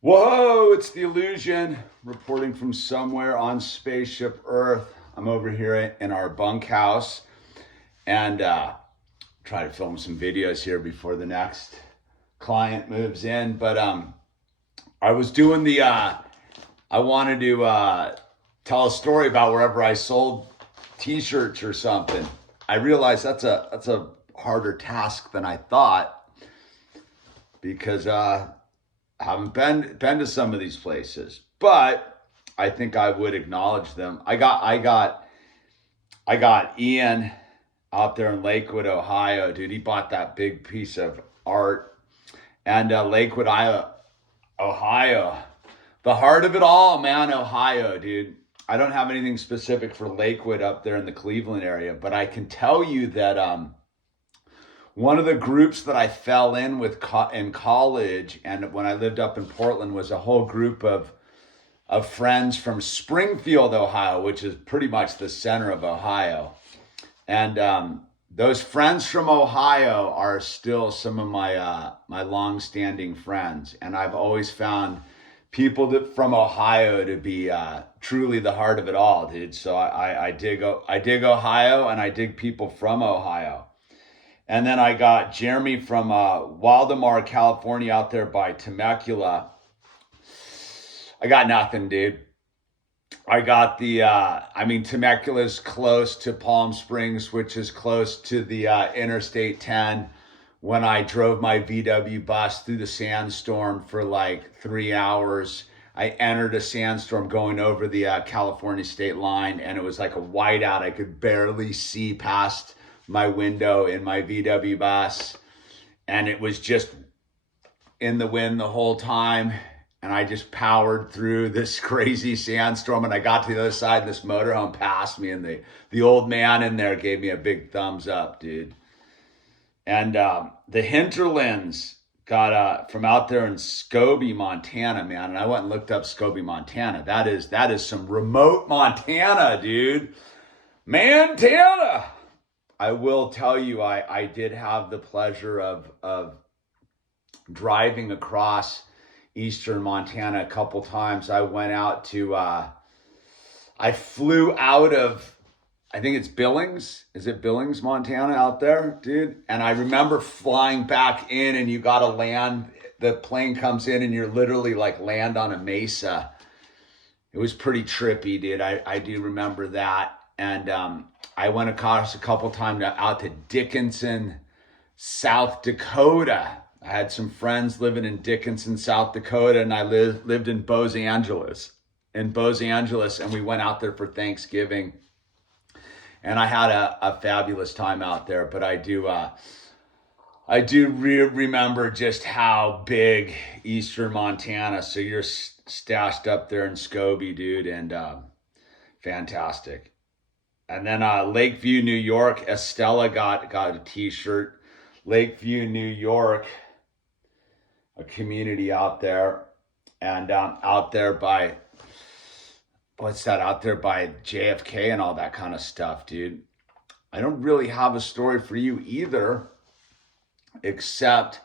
Whoa, it's the illusion reporting from somewhere on spaceship Earth. I'm over here in our bunkhouse and try to film some videos here before the next client moves in. But I was doing I wanted to tell a story about wherever I sold T-shirts or something. I realized that's a harder task than I thought because haven't been to some of these places, but I think I would acknowledge them. I got Ian out there in Lakewood, Ohio, dude. He bought that big piece of art, and Lakewood, Ohio, the heart of it all, man. Ohio, dude. I don't have anything specific for Lakewood up there in the Cleveland area, but I can tell you that one of the groups that I fell in with in college and when I lived up in Portland was a whole group of friends from Springfield, Ohio, which is pretty much the center of Ohio. And those friends from Ohio are still some of my long-standing friends. And I've always found people from Ohio to be truly the heart of it all, dude. So I dig Ohio, and I dig people from Ohio. And then I got Jeremy from Waldemar, California, out there by Temecula. I got nothing, dude. I got Temecula's close to Palm Springs, which is close to the Interstate 10. When I drove my VW bus through the sandstorm for like 3 hours, I entered a sandstorm going over the California state line, and it was like a whiteout. I could barely see past my window in my VW bus, and it was just in the wind the whole time. And I just powered through this crazy sandstorm, and I got to the other side, and this motorhome passed me, and the old man in there gave me a big thumbs up, dude. And the hinterlands got from out there in Scobie, Montana, man. And I went and looked up Scobie, Montana. That is some remote Montana, dude. Montana. I will tell you, I did have the pleasure of driving across eastern Montana a couple times. I went out to, I flew out of, I think it's Billings. Is it Billings, Montana out there, dude? And I remember flying back in, and you got to land. The plane comes in and you're literally like land on a mesa. It was pretty trippy, dude. I do remember that. And I went across a couple times out to Dickinson, South Dakota. I had some friends living in Dickinson, South Dakota, and I lived in Los Angeles. In Los Angeles, and we went out there for Thanksgiving. And I had a fabulous time out there. But I do remember just how big eastern Montana. So you're stashed up there in Scobie, dude, and fantastic. And then Lakeview, New York, Estella got a T-shirt. Lakeview, New York, a community out there, and out there by out there by JFK and all that kind of stuff, dude. I don't really have a story for you either, except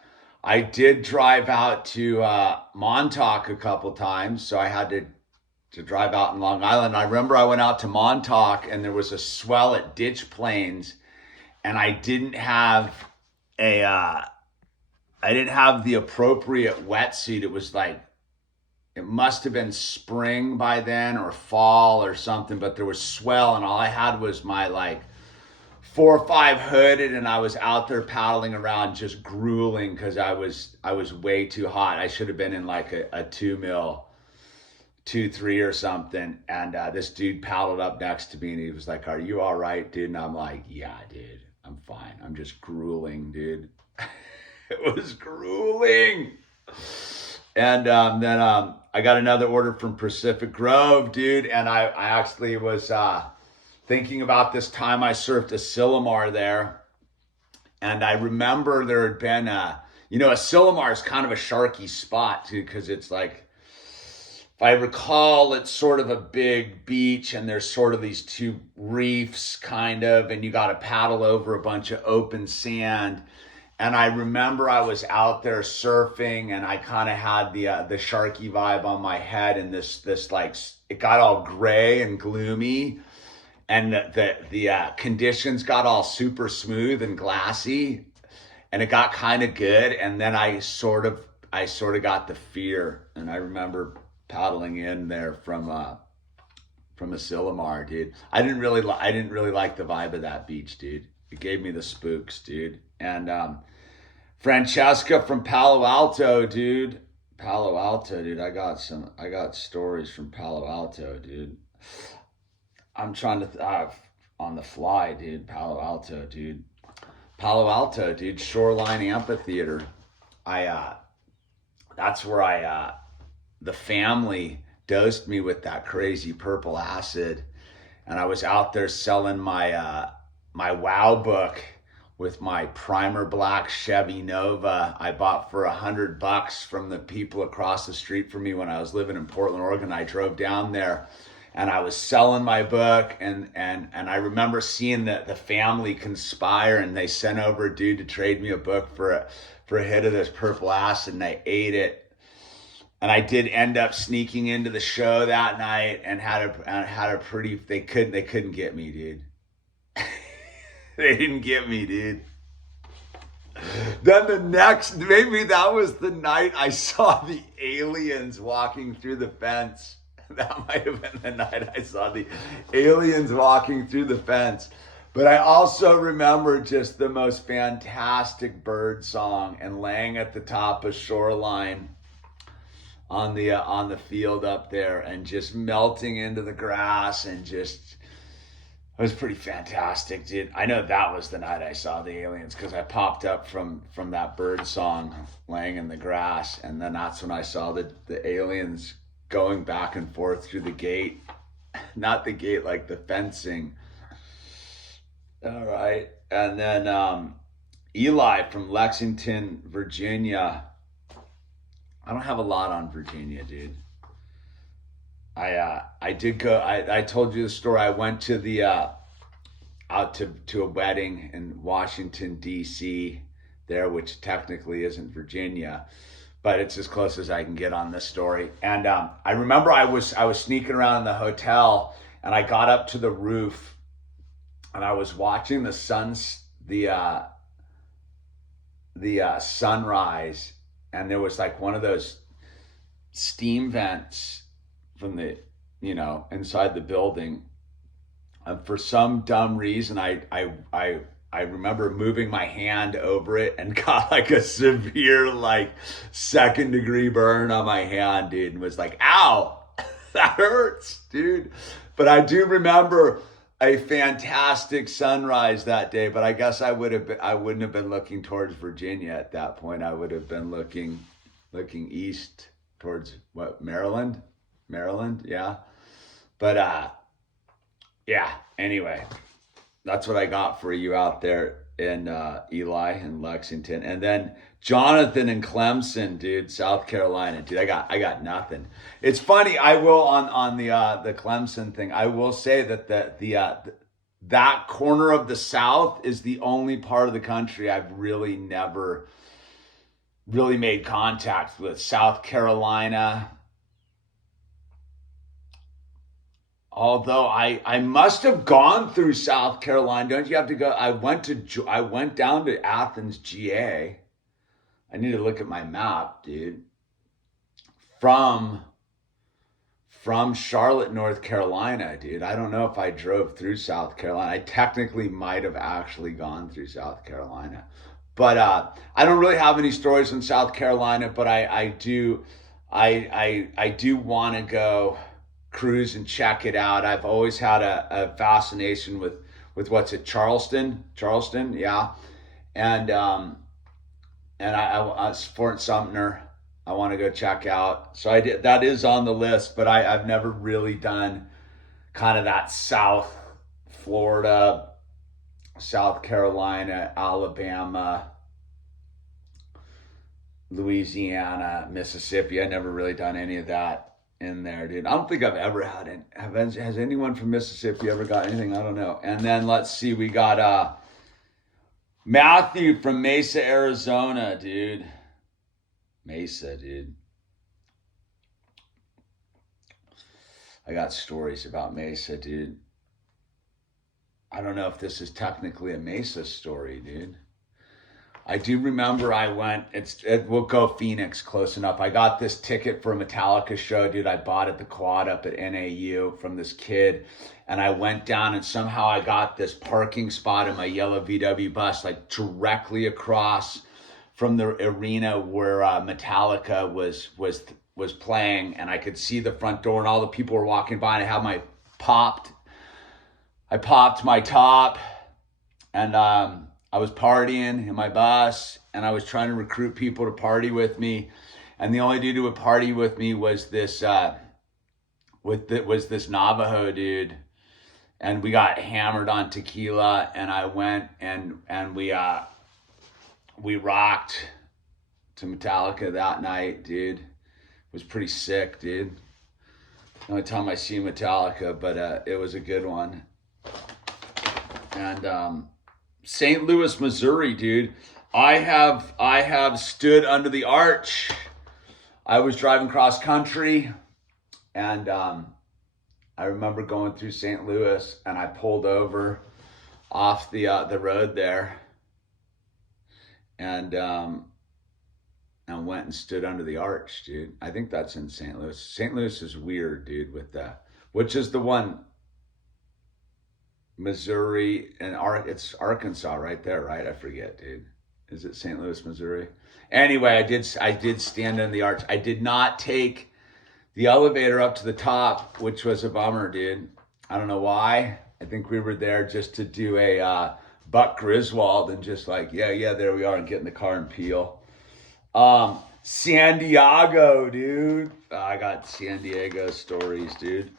I did drive out to Montauk a couple times, so I had to drive out in Long Island. I remember I went out to Montauk, and there was a swell at Ditch Plains, and I didn't have the appropriate wetsuit. It was like, it must have been spring by then or fall or something, but there was swell, and all I had was my like 4 or 5 hooded, and I was out there paddling around just grueling because I was way too hot. I should have been in like a 2 mil 2-3 or something. And this dude paddled up next to me, and he was like, "Are you all right, dude?" And I'm like, "Yeah, dude, I'm fine. I'm just grueling, dude." It was grueling. And then I got another order from Pacific Grove, dude. And I actually was thinking about this time I surfed a Silomar there. And I remember there had been a Silomar is kind of a sharky spot, too, because it's like, if I recall, it's sort of a big beach, and there's sort of these two reefs, kind of, and you got to paddle over a bunch of open sand. And I remember I was out there surfing, and I kind of had the Sharky vibe on my head, and this like it got all gray and gloomy, and the conditions got all super smooth and glassy, and it got kind of good. And then I sort of got the fear, and I remember paddling in there from Asilomar, dude. I didn't really like the vibe of that beach, dude. It gave me the spooks, dude. And Francesca from Palo Alto, dude. Palo Alto, dude. I got stories from Palo Alto, dude. I'm trying to on the fly, dude. Palo Alto, dude. Palo Alto, dude. Shoreline Amphitheater. That's where the family dosed me with that crazy purple acid, and I was out there selling my wow book with my primer black Chevy Nova I bought for $100 from the people across the street from me when I was living in Portland, Oregon. I drove down there, and I was selling my book, and I remember seeing the family conspire, and they sent over a dude to trade me a book for a hit of this purple acid, and I ate it. And I did end up sneaking into the show that night, and had a pretty. They couldn't get me, dude. They didn't get me, dude. Then the next, maybe that was the night I saw the aliens walking through the fence. That might have been the night I saw the aliens walking through the fence. But I also remember just the most fantastic bird song, and laying at the top of Shoreline on the field up there, and just melting into the grass, and just, it was pretty fantastic, dude. I know that was the night I saw the aliens, because I popped up from that bird song laying in the grass, and then that's when I saw the aliens going back and forth through the gate. Not the gate, like the fencing. All right. And then Eli from Lexington, Virginia. I don't have a lot on Virginia, dude. I did go. I told you the story. I went to the out to a wedding in Washington D.C. there, which technically isn't Virginia, but it's as close as I can get on this story. And I remember I was sneaking around in the hotel, and I got up to the roof, and I was watching the sunrise. And there was like one of those steam vents from the, inside the building. And for some dumb reason, I remember moving my hand over it and got like a severe, like 2nd-degree burn on my hand, dude. And was like, ow, that hurts, dude. But I do remember a fantastic sunrise that day, but I guess I wouldn't have been looking towards Virginia at that point. I would have been looking east towards Maryland, yeah. But yeah. Anyway, that's what I got for you out there in Eli and Lexington, and then Jonathan and Clemson, dude, South Carolina, dude. I got nothing. It's funny. I will on the Clemson thing. I will say that that corner of the South is the only part of the country I've really never really made contact with. South Carolina. Although I must have gone through South Carolina. Don't you have to go? I went down to Athens, GA. I need to look at my map, dude. From Charlotte, North Carolina, dude. I don't know if I drove through South Carolina. I technically might have actually gone through South Carolina. But I don't really have any stories in South Carolina, but I do want to go cruise and check it out. I've always had a fascination with what's it, Charleston, yeah. And I Fort Sumter, I want to go check out. So that is on the list, but I've never really done kind of that South Florida, South Carolina, Alabama, Louisiana, Mississippi. I never really done any of that in there, dude. I don't think I've ever had it. Has anyone from Mississippi ever got anything? I don't know. And then let's see, we got Matthew from Mesa, Arizona, dude. Mesa, dude. I got stories about Mesa, dude. I don't know if this is technically a Mesa story, dude. I do remember I went, we'll go Phoenix close enough. I got this ticket for a Metallica show, dude. I bought at the quad up at NAU from this kid. And I went down and somehow I got this parking spot in my yellow VW bus, like directly across from the arena where Metallica was playing. And I could see the front door and all the people were walking by, and I had I popped my top, and I was partying in my bus, and I was trying to recruit people to party with me, and the only dude who would party with me was this this Navajo dude, and we got hammered on tequila, and I went and we rocked to Metallica that night, dude. It was pretty sick, dude. The only time I see Metallica, but it was a good one. And St. Louis, Missouri, dude. I have stood under the arch. I was driving cross country, and I remember going through St. Louis, and I pulled over off the road there, and went and stood under the arch, dude. I think that's in St. Louis. St. Louis is weird, dude, with that. Which is the one? Missouri and it's Arkansas right there, right? I forget, dude. Is it St. Louis, Missouri? Anyway, I did stand on the arch. I did not take the elevator up to the top, which was a bummer, dude. I don't know why. I think we were there just to do a Buck Griswold and just like, yeah, there we are, and get in the car and peel. San Diego, dude. I got San Diego stories, dude.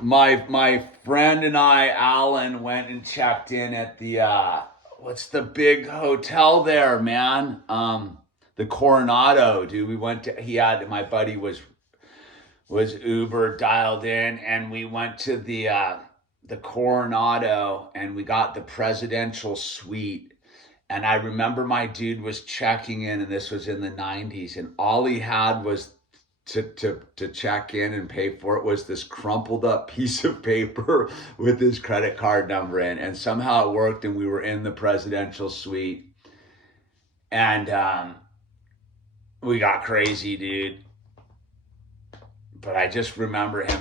My friend and I, Alan, went and checked in at the what's the big hotel there, man? The Coronado, dude. We went to my buddy was Uber dialed in, and we went to the Coronado, and we got the presidential suite. And I remember my dude was checking in, and this was in the 90s, and all he had was to check in and pay for it was this crumpled up piece of paper with his credit card number in, and somehow it worked, and we were in the presidential suite, and we got crazy, dude. But I just remember him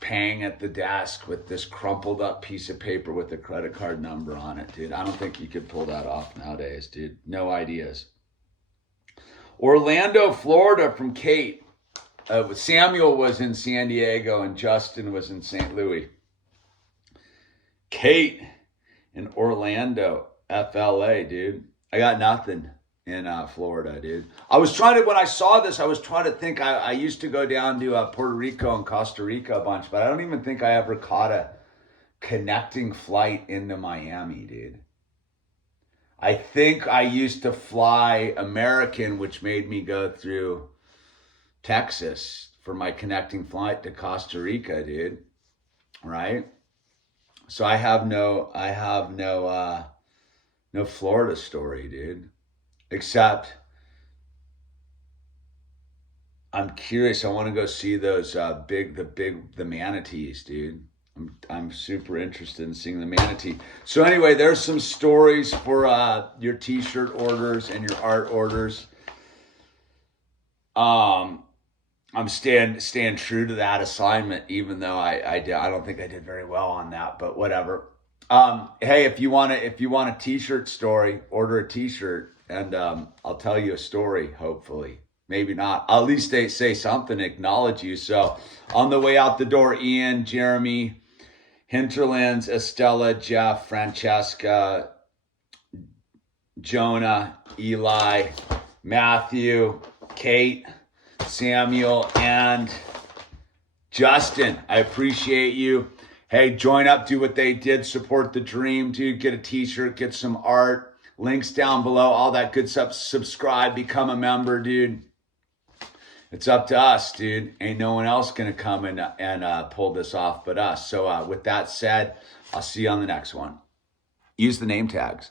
paying at the desk with this crumpled up piece of paper with a credit card number on it, dude. I don't think you could pull that off nowadays, dude. No ideas. Orlando, Florida, from Kate. Samuel was in San Diego and Justin was in St. Louis. Kate in Orlando, FLA, dude. I got nothing in Florida, dude. When I saw this, I was trying to think. I used to go down to Puerto Rico and Costa Rica a bunch, but I don't even think I ever caught a connecting flight into Miami, dude. I think I used to fly American, which made me go through Texas for my connecting flight to Costa Rica, dude. Right? So I have no Florida story, dude. Except I'm curious. I want to go see those the manatees, dude. I'm super interested in seeing the manatee. So anyway, there's some stories for your t-shirt orders and your art orders. I'm staying true to that assignment, even though I don't think I did very well on that, but whatever. Hey, if you want a t-shirt story, order a t-shirt, and I'll tell you a story, hopefully. Maybe not. I'll at least say something, acknowledge you. So on the way out the door, Ian, Jeremy, Hinterlands, Estella, Jeff, Francesca, Jonah, Eli, Matthew, Kate, Samuel, and Justin. I appreciate you. Hey, join up, do what they did, support the dream, dude. Get a t-shirt, get some art. Links down below, all that good stuff. Subscribe, become a member, dude. It's up to us, dude. Ain't no one else gonna come and pull this off but us. So with that said, I'll see you on the next one. use the name tags.